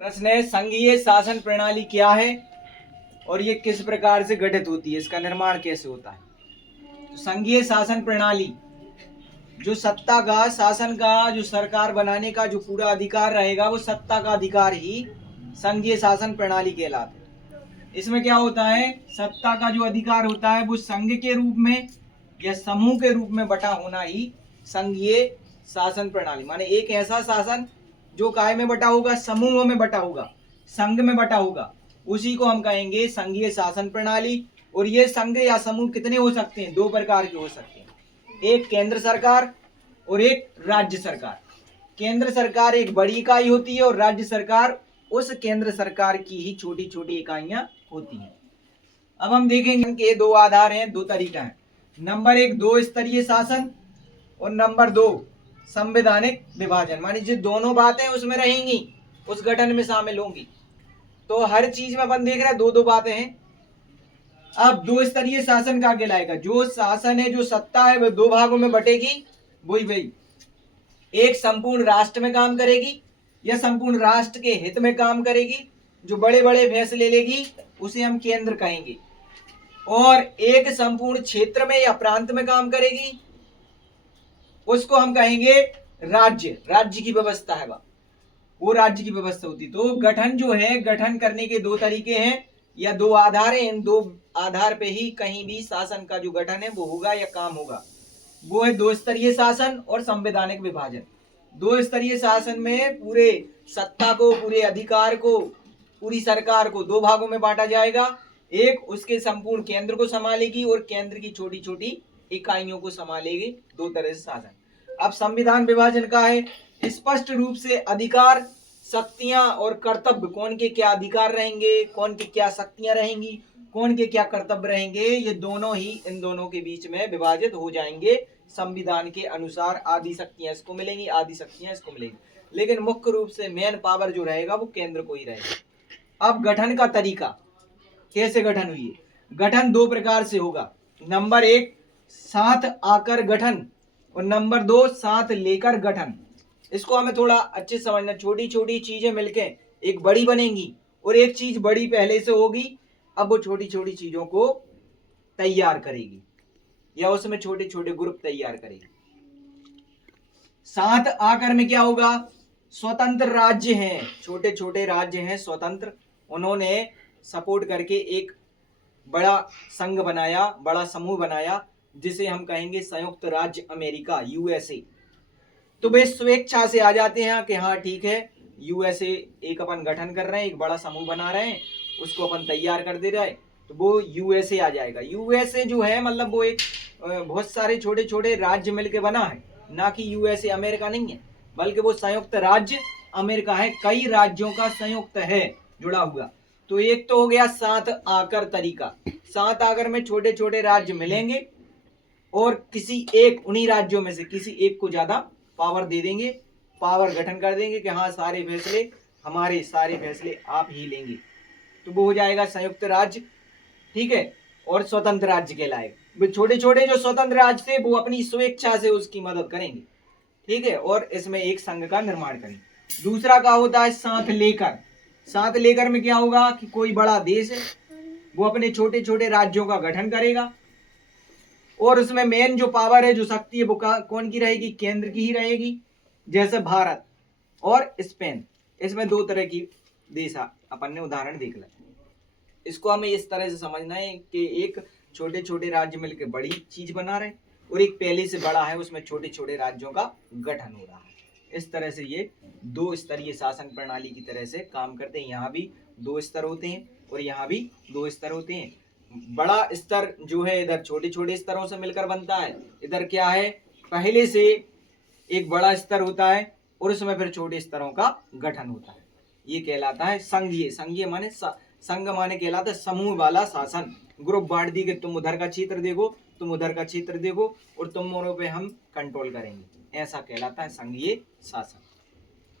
प्रश्न है, संघीय शासन प्रणाली क्या है और ये किस प्रकार से गठित होती है, इसका निर्माण कैसे होता है। तो संघीय शासन प्रणाली जो सत्ता का, शासन का, जो सरकार बनाने का जो पूरा अधिकार रहेगा, वो सत्ता का अधिकार ही संघीय शासन प्रणाली कहलाता है। इसमें क्या होता है, सत्ता का जो अधिकार होता है वो संघ के रूप में या समूह के रूप में बटा होना ही संघीय शासन प्रणाली, माने एक ऐसा शासन जो काय में बटा होगा, समूहों में बटा होगा, संघ में बटा होगा, उसी को हम कहेंगे संघीय शासन प्रणाली। और ये संघ या समूह कितने हो सकते हैं, दो प्रकार के हो सकते हैं, एक केंद्र सरकार और एक राज्य सरकार। केंद्र सरकार एक बड़ी इकाई होती है और राज्य सरकार उस केंद्र सरकार की ही छोटी छोटी इकाइयां होती हैं। अब हम देखेंगे कि दो आधार हैं, दो तरीका है। नंबर एक, दो स्तरीय शासन, और नंबर दो, संवैधानिक विभाजन। मानी जो दोनों बातें उसमें रहेंगी, उस गठन में शामिल होंगी। तो हर चीज में अपन देख रहे हैं दो दो बातें हैं। अब दो स्तरीय शासन का कहलाएगा, जो शासन है, जो सत्ता है, वह दो भागों में बटेगी। वही एक संपूर्ण राष्ट्र में काम करेगी या संपूर्ण राष्ट्र के हित में काम करेगी, जो बड़े बड़े फैसले लेगी उसे हम केंद्र कहेंगे। और एक संपूर्ण क्षेत्र में या प्रांत में काम करेगी, उसको हम कहेंगे राज्य। राज्य की व्यवस्था है वो राज्य की व्यवस्था होती। तो गठन जो है, गठन करने के दो तरीके हैं या दो आधार हैं। इन दो आधार पे ही कहीं भी शासन का जो गठन है वो होगा या काम होगा। वो है दो स्तरीय शासन और संवैधानिक विभाजन। दो स्तरीय शासन में पूरे सत्ता को, पूरे अधिकार को, पूरी सरकार को दो भागों में बांटा जाएगा। एक उसके संपूर्ण केंद्र को संभालेगी और केंद्र की छोटी छोटी इकाइयों को संभालेगी, दो तरह से शासन। अब संविधान विभाजन का है, स्पष्ट रूप से अधिकार, शक्तियां और कर्तव्य, कौन के क्या अधिकार रहेंगे, कौन की क्या शक्तियां रहेंगी, कौन के क्या कर्तव्य रहेंगे, ये दोनों ही इन दोनों के बीच में विभाजित हो जाएंगे संविधान के अनुसार। आधी शक्तियां इसको मिलेंगी, आधी शक्तियां इसको मिलेंगी, लेकिन मुख्य रूप से मेन पावर जो रहेगा वो केंद्र को ही रहेगा। अब गठन का तरीका, कैसे गठन हुई है। गठन दो प्रकार से होगा। नंबर एक, साथ आकर गठन, और नंबर दो, साथ लेकर गठन। इसको हमें थोड़ा अच्छे से समझना। छोटी छोटी चीजें मिलके एक बड़ी बनेंगी और एक चीज बड़ी पहले से होगी, अब वो छोटी छोटी चीजों को तैयार करेगी या उसमें छोटे छोटे ग्रुप तैयार करेगी। साथ आकर में क्या होगा, स्वतंत्र राज्य हैं, छोटे छोटे राज्य हैं स्वतंत्र, उन्होंने सपोर्ट करके एक बड़ा संघ बनाया, बड़ा समूह बनाया, जिसे हम कहेंगे संयुक्त राज्य अमेरिका, यूएसए। तो वे स्वेच्छा से आ जाते हैं कि हाँ ठीक है, यूएसए एक अपन गठन कर रहे हैं, एक बड़ा समूह बना रहे हैं, उसको अपन तैयार कर दे रहे हैं, तो वो यूएसए आ जाएगा। यूएसए जो है मतलब वो एक बहुत सारे छोटे छोटे राज्य मिलके बना है, ना कि यूएसए अमेरिका नहीं है, बल्कि वो संयुक्त राज्य अमेरिका है, कई राज्यों का संयुक्त है जुड़ा हुआ। तो एक तो हो गया साथ आकर तरीका। साथ आकर में छोटे छोटे राज्य मिलेंगे और किसी एक, उन्हीं राज्यों में से किसी एक को ज्यादा पावर दे देंगे, पावर गठन कर देंगे कि हाँ सारे फैसले हमारे, सारे फैसले आप ही लेंगे, तो वो हो जाएगा संयुक्त राज्य। ठीक है, और स्वतंत्र राज्य कहलाएगा। छोटे छोटे जो स्वतंत्र राज्य थे वो अपनी स्वेच्छा से उसकी मदद करेंगे, ठीक है, और इसमें एक संघ का निर्माण करेंगे। दूसरा का होता है साथ लेकर। साथ लेकर में क्या होगा कि कोई बड़ा देश है, वो अपने छोटे छोटे राज्यों का गठन करेगा और उसमें मेन जो पावर है, जो शक्ति है, वो कौन की रहेगी, केंद्र की ही रहेगी। जैसे भारत और स्पेन, इसमें दो तरह की देश अपन ने उदाहरण देख लिया। इसको हमें इस तरह से समझना है कि एक छोटे छोटे राज्य मिलकर बड़ी चीज बना रहे और एक पहले से बड़ा है, उसमें छोटे छोटे राज्यों का गठन हो रहा है। इस तरह से ये दो स्तरीय शासन प्रणाली की तरह से काम करते हैं। यहाँ भी दो स्तर होते हैं और यहाँ भी दो स्तर होते हैं। बड़ा स्तर जो है इधर छोटे छोटे स्तरों से मिलकर बनता है, इधर क्या है, पहले से एक बड़ा स्तर होता है और उसमें फिर छोटे स्तरों का गठन होता है। ये कहलाता है संघीय। संघीय माने संघ माने कहलाता है समूह वाला शासन। ग्रुप बांट दी कि तुम उधर का क्षेत्र देखो, तुम उधर का क्षेत्र देखो और तुम दोनों पे हम कंट्रोल करेंगे, ऐसा कहलाता है संघीय शासन।